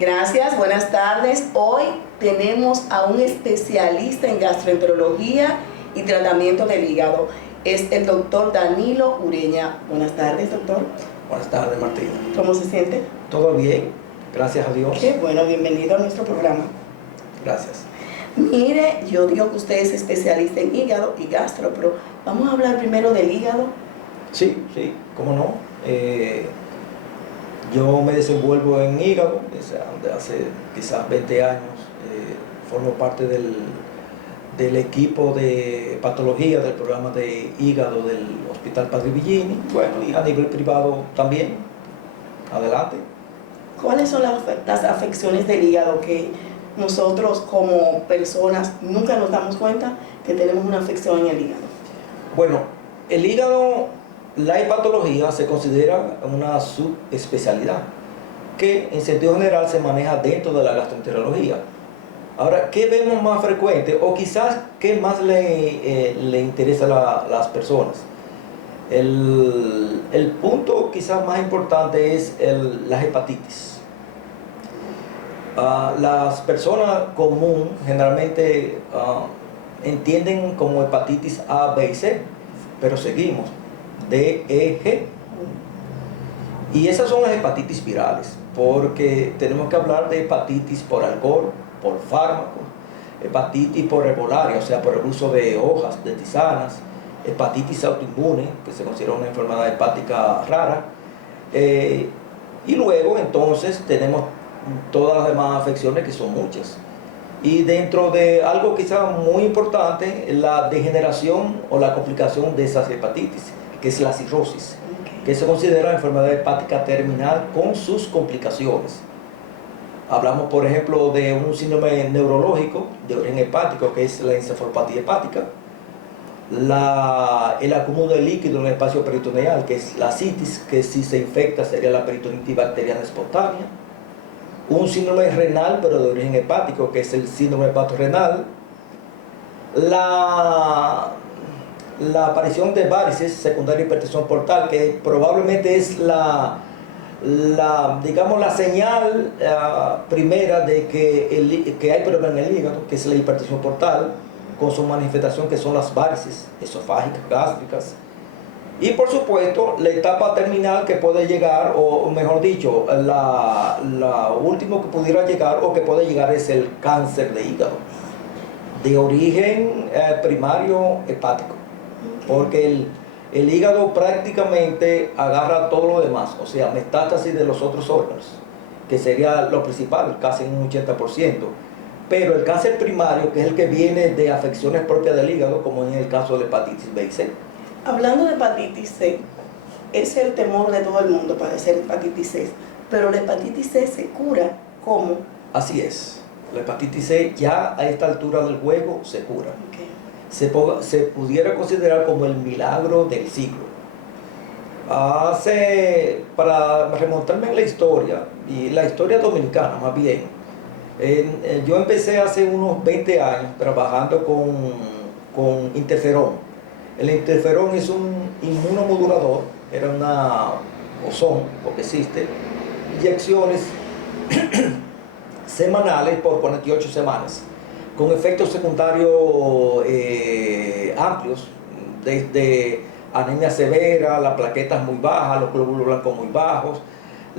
Gracias, buenas tardes. Hoy tenemos a un especialista en gastroenterología y tratamiento del hígado. Es el doctor Danilo Ureña. Buenas tardes, doctor. Buenas tardes, Martín. ¿Cómo se siente? Todo bien, gracias a Dios. Qué bueno, bienvenido a nuestro programa. Gracias. Mire, yo digo que usted es especialista en hígado y gastro, pero vamos a hablar primero del hígado. Sí, cómo no. Yo me desenvuelvo en hígado desde hace quizás 20 años. Formo parte del equipo de patología del programa de hígado del Hospital Padre Villini. Bueno, y a nivel privado también. Adelante. ¿Cuáles son las afecciones del hígado que nosotros como personas nunca nos damos cuenta que tenemos una afección en el hígado? Bueno, el hígado, la hepatología se considera una subespecialidad que en sentido general se maneja dentro de la gastroenterología. Ahora, ¿qué vemos más frecuente o quizás qué más le interesa a las personas? El punto quizás más importante es las hepatitis. Las personas común generalmente entienden como hepatitis A, B y C, pero seguimos D, E, G. Y esas son las hepatitis virales, porque tenemos que hablar de hepatitis por alcohol, por fármacos, hepatitis por herbolaria, o sea, por el uso de hojas, de tisanas, hepatitis autoinmune, que se considera una enfermedad hepática rara. Y luego entonces tenemos todas las demás afecciones, que son muchas. Y dentro de algo quizás muy importante, la degeneración o la complicación de esas hepatitis, que es la cirrosis, que se considera enfermedad hepática terminal con sus complicaciones. Hablamos, por ejemplo, de un síndrome neurológico de origen hepático, que es la encefalopatía hepática, el acúmulo de líquido en el espacio peritoneal, que es la citis, que si se infecta sería la peritonitis bacteriana espontánea, un síndrome renal pero de origen hepático, que es el síndrome hepatorrenal, la aparición de varices secundaria a hipertensión portal, que probablemente es digamos, la señal primera de que hay problema en el hígado, que es la hipertensión portal, con su manifestación que son las varices esofágicas, gástricas. Y por supuesto, la etapa terminal que puede llegar, o mejor dicho, la último que pudiera llegar o que puede llegar es el cáncer de hígado, de origen primario hepático, porque el hígado prácticamente agarra todo lo demás, o sea, metástasis de los otros órganos, que sería lo principal, casi un 80%. Pero el cáncer primario, que es el que viene de afecciones propias del hígado, como en el caso de hepatitis B y C. Hablando de hepatitis C, es el temor de todo el mundo padecer hepatitis C, pero la hepatitis C se cura, ¿cómo? Así es, la hepatitis C ya a esta altura del juego se cura. Okay. Se pudiera considerar como el milagro del siglo. Para remontarme en la historia, y la historia dominicana más bien, yo empecé hace unos 20 años trabajando con interferón. El interferón es un inmunomodulador, era o son, porque existe, inyecciones semanales por 48 semanas, con efectos secundarios amplios, desde anemia severa, las plaquetas muy bajas, los glóbulos blancos muy bajos,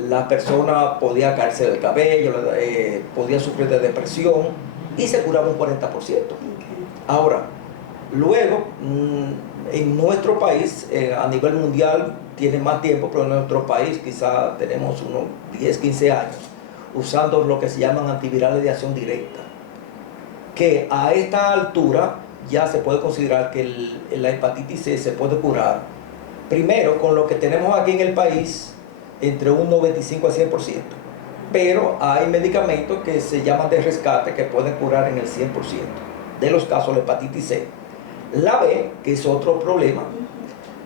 la persona podía caerse del cabello, podía sufrir de depresión y se curaba un 40%. Ahora, luego, en nuestro país, a nivel mundial, tiene más tiempo, pero en nuestro país quizá tenemos unos 10, 15 años, usando lo que se llaman antivirales de acción directa, que a esta altura ya se puede considerar que la hepatitis C se puede curar, primero con lo que tenemos aquí en el país, entre un 95 al 100%, pero hay medicamentos que se llaman de rescate que pueden curar en el 100% de los casos de hepatitis C. La B, que es otro problema,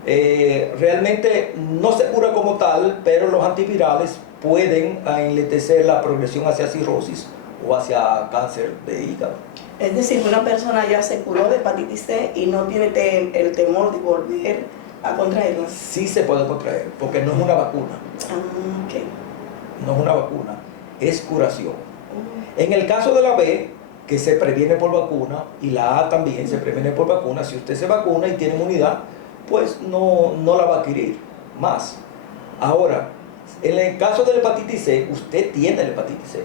realmente no se cura como tal, pero los antivirales pueden enlentecer la progresión hacia cirrosis o hacia cáncer de hígado. Es decir, una persona ya se curó de hepatitis C y no tiene el temor de volver a contraerla. Sí se puede contraer, porque no es una vacuna. Okay. No es una vacuna. es curación. En el caso de la B, que se previene por vacuna, y la A también se previene por vacuna, si usted se vacuna y tiene inmunidad, pues no la va a adquirir más. Ahora, en el caso de la hepatitis C, usted tiene la hepatitis C.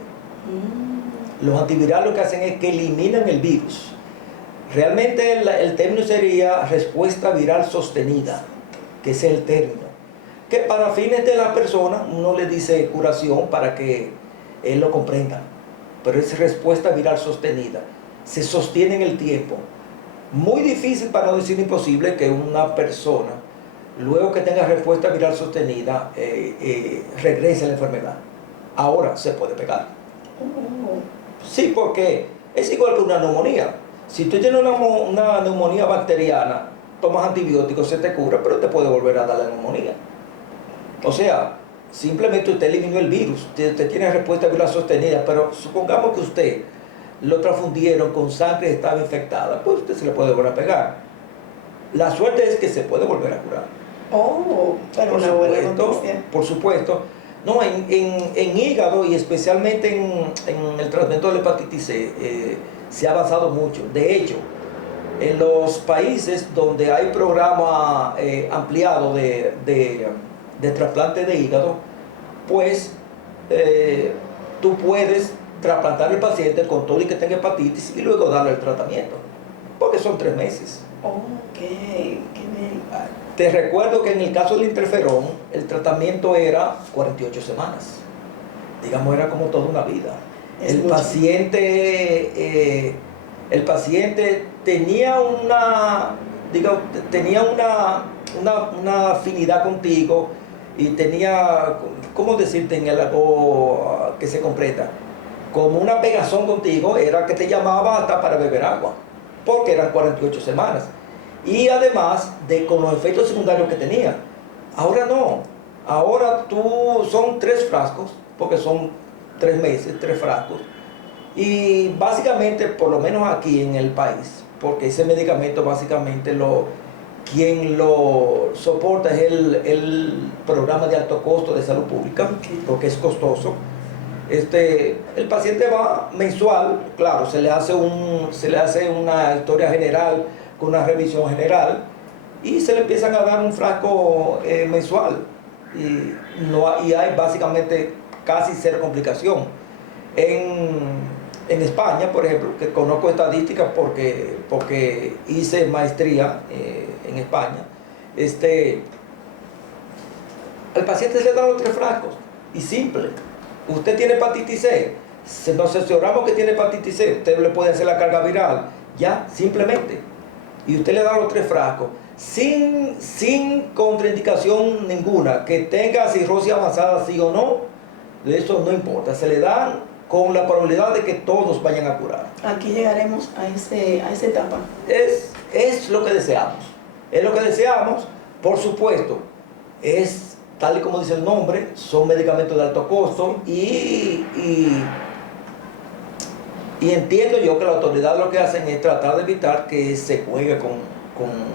Los antivirales lo que hacen es que eliminan el virus. Realmente el término sería respuesta viral sostenida, que ese es el término. Que para fines de la persona, uno le dice curación para que él lo comprenda. Pero es respuesta viral sostenida. Se sostiene en el tiempo. Muy difícil, para no decir imposible, que una persona, luego que tenga respuesta viral sostenida, regrese a la enfermedad. Ahora se puede pegar. Sí, porque es igual que una neumonía. Si tú tienes una neumonía bacteriana, tomas antibióticos, se te cura, pero te puede volver a dar la neumonía. O sea, simplemente usted eliminó el virus, usted tiene respuesta viral sostenida, pero supongamos que usted lo transfundieron con sangre que estaba infectada, pues usted se le puede volver a pegar. La suerte es que se puede volver a curar. Pero una buena noticia. Por supuesto. No, en hígado y especialmente en el tratamiento de la hepatitis C se ha avanzado mucho. De hecho, en los países donde hay programa ampliado de trasplante de hígado, pues tú puedes trasplantar al paciente con todo y que tenga hepatitis y luego darle el tratamiento, porque son 3 meses. Qué bien. Te recuerdo que en el caso del interferón, el tratamiento era 48 semanas. Digamos, era como toda una vida. El paciente tenía una afinidad contigo y tenía, ¿cómo decirte en algo que se completa? Como una pegazón contigo, era que te llamaba hasta para beber agua, porque eran 48 semanas. Y además con los efectos secundarios que tenía. Ahora no. Ahora son 3 frascos, porque son 3 meses, 3 frascos. Y básicamente, por lo menos aquí en el país, porque ese medicamento básicamente quien lo soporta es el programa de alto costo de salud pública, porque es costoso. El paciente va mensual, claro, se le hace una historia general, con una revisión general, y se le empiezan a dar un frasco mensual y hay básicamente casi 0 complicación. En España, por ejemplo, que conozco estadísticas porque hice maestría en España, al paciente se le dan los 3 frascos y simple. Usted tiene hepatitis C, nos aseguramos que tiene hepatitis C, usted le puede hacer la carga viral, ya, simplemente. Y usted le da los 3 frascos, sin contraindicación ninguna, que tenga cirrosis avanzada, sí o no, eso no importa, se le dan con la probabilidad de que todos vayan a curar. Aquí llegaremos a esa etapa. Es lo que deseamos, por supuesto, es tal y como dice el nombre, son medicamentos de alto costo y entiendo yo que la autoridad lo que hacen es tratar de evitar que se juegue con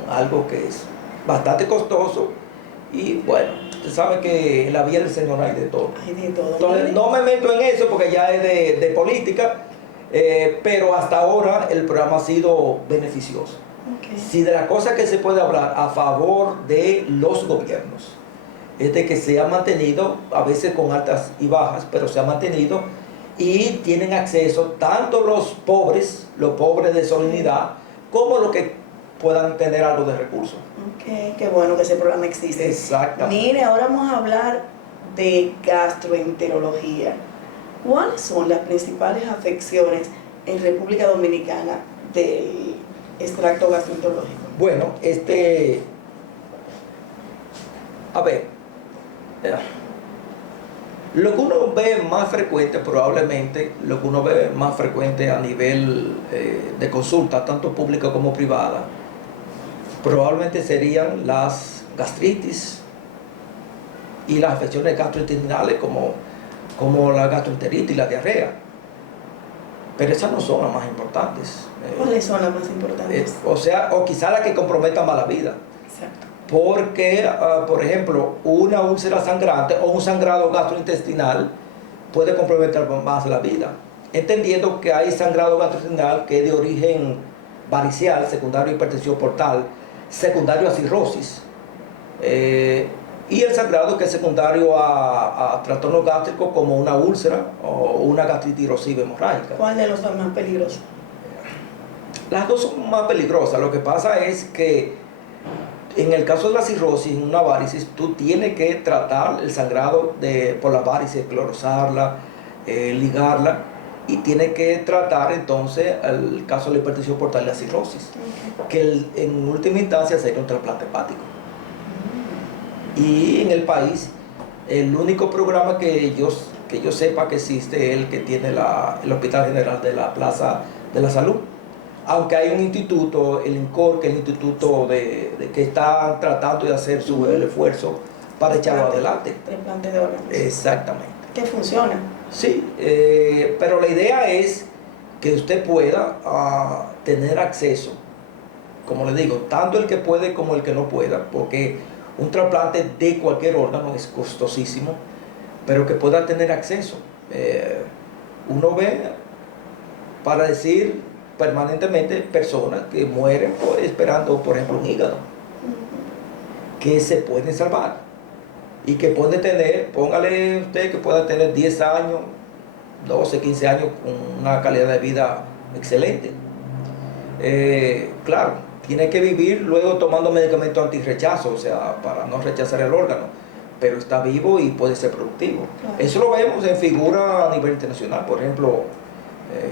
algo que es bastante costoso y bueno, usted sabe que en la vía del Señor hay de todo. Entonces no me meto en eso porque ya es de política, pero hasta ahora el programa ha sido beneficioso. Si de la cosa que se puede hablar a favor de los gobiernos es de que se ha mantenido, a veces con altas y bajas, pero se ha mantenido y tienen acceso tanto los pobres de solemnidad, como los que puedan tener algo de recursos. Qué bueno que ese programa existe. Exactamente. Mire, ahora vamos a hablar de gastroenterología. ¿Cuáles son las principales afecciones en República Dominicana del extracto gastroenterológico? Bueno, a ver, lo que uno ve más frecuente, probablemente, lo que uno ve más frecuente a nivel de consulta, tanto pública como privada, probablemente serían las gastritis y las afecciones gastrointestinales como la gastroenteritis y la diarrea. Pero esas no son las más importantes. ¿Cuáles son las más importantes? O quizá las que comprometan más la vida. Exacto. Porque, por ejemplo, una úlcera sangrante o un sangrado gastrointestinal puede comprometer más la vida. Entendiendo que hay sangrado gastrointestinal que es de origen varicial, secundario a hipertensión portal, secundario a cirrosis, y el sangrado que es secundario a trastorno gástrico como una úlcera o una gastritis erosiva hemorrágica. ¿Cuál de los dos es más peligroso? Las dos son más peligrosas. Lo que pasa es que en el caso de la cirrosis, en una varicis, tú tienes que tratar el sangrado por la varicis, clorosarla, ligarla, y tienes que tratar entonces el caso de la hipertensión portal y la cirrosis, que en última instancia sería un trasplante hepático. Y en el país, el único programa que yo sepa que existe es el que tiene el Hospital General de la Plaza de la Salud. Aunque hay un instituto, el INCOR, que es el instituto que está tratando de hacer el esfuerzo para echarlo adelante. Trasplante de órganos. Exactamente. Que funciona. Sí, pero la idea es que usted pueda tener acceso, como le digo, tanto el que puede como el que no pueda, porque un trasplante de cualquier órgano es costosísimo, pero que pueda tener acceso. Uno ve, para decir permanentemente, personas que mueren esperando, por ejemplo, un hígado, que se pueden salvar y que puede tener, póngale usted que pueda tener 10 años, 12, 15 años con una calidad de vida excelente. Claro, tiene que vivir luego tomando medicamentos antirrechazo, o sea, para no rechazar el órgano, pero está vivo y puede ser productivo. Claro. Eso lo vemos en figuras a nivel internacional, por ejemplo,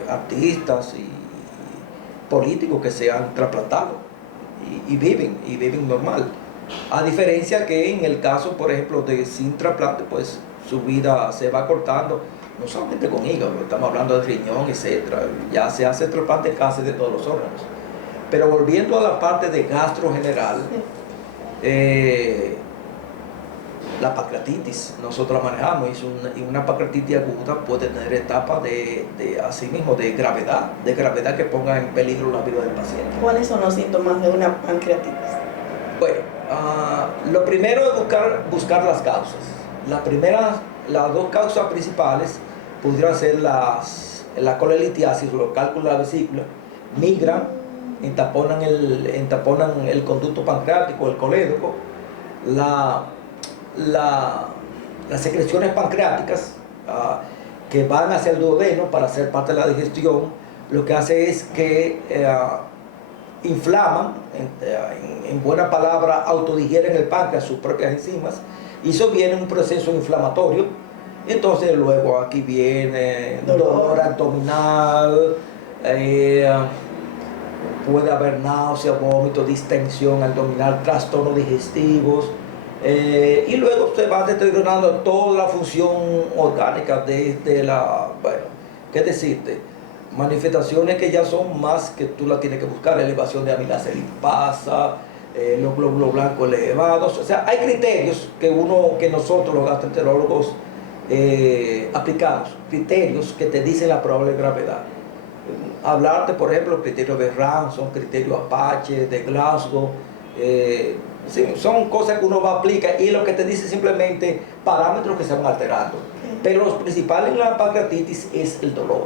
artistas y políticos que se han trasplantado y viven normal. A diferencia que en el caso, por ejemplo, de sin trasplante, pues su vida se va cortando, no solamente con hígado, estamos hablando de riñón, etcétera. Ya se hace trasplante casi de todos los órganos. Pero volviendo a la parte de gastro general, la pancreatitis, nosotros la manejamos, y una pancreatitis aguda puede tener etapas asimismo de gravedad que ponga en peligro la vida del paciente. ¿Cuáles son los síntomas de una pancreatitis? Bueno, lo primero es buscar las causas. Las dos causas principales pudieran ser la colelitiasis, los cálculos de la vesícula, migran, entaponan el conducto pancreático, el colédoco, las secreciones pancreáticas que van hacia el duodeno para ser parte de la digestión, lo que hace es que inflaman, en buena palabra, autodigieren el páncreas, sus propias enzimas, y eso viene un proceso inflamatorio. Entonces luego aquí viene dolor abdominal, puede haber náusea, vómito, distensión abdominal, trastornos digestivos, y luego se va deteriorando toda la función orgánica desde ¿qué decirte? Manifestaciones que ya son más que tú las tienes que buscar, elevación de amilasa lipasa, los glóbulos blancos elevados. O sea, hay criterios que nosotros los gastroenterólogos aplicamos, criterios que te dicen la probable gravedad. Hablarte, por ejemplo, criterios de Ransom, criterios Apache, de Glasgow, sí, son cosas que uno va a aplicar y lo que te dice simplemente parámetros que se van alterando. Pero los principales en la pancreatitis es el dolor.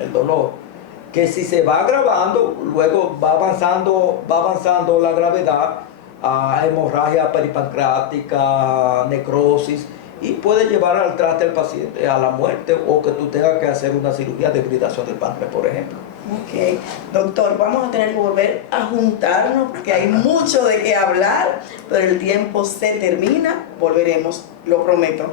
El dolor, que si se va agravando, luego va avanzando la gravedad a hemorragia peripancreática, necrosis, y puede llevar al traste del paciente a la muerte, o que tú tengas que hacer una cirugía de hibridación del páncreas, por ejemplo. Ok, doctor, vamos a tener que volver a juntarnos porque hay mucho de qué hablar, pero el tiempo se termina, volveremos, lo prometo.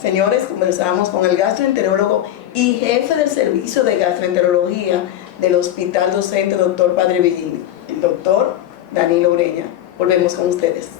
Señores, conversamos con el gastroenterólogo y jefe del servicio de gastroenterología del Hospital Docente Dr. Padre Bellini, el doctor Danilo Ureña. Volvemos con ustedes.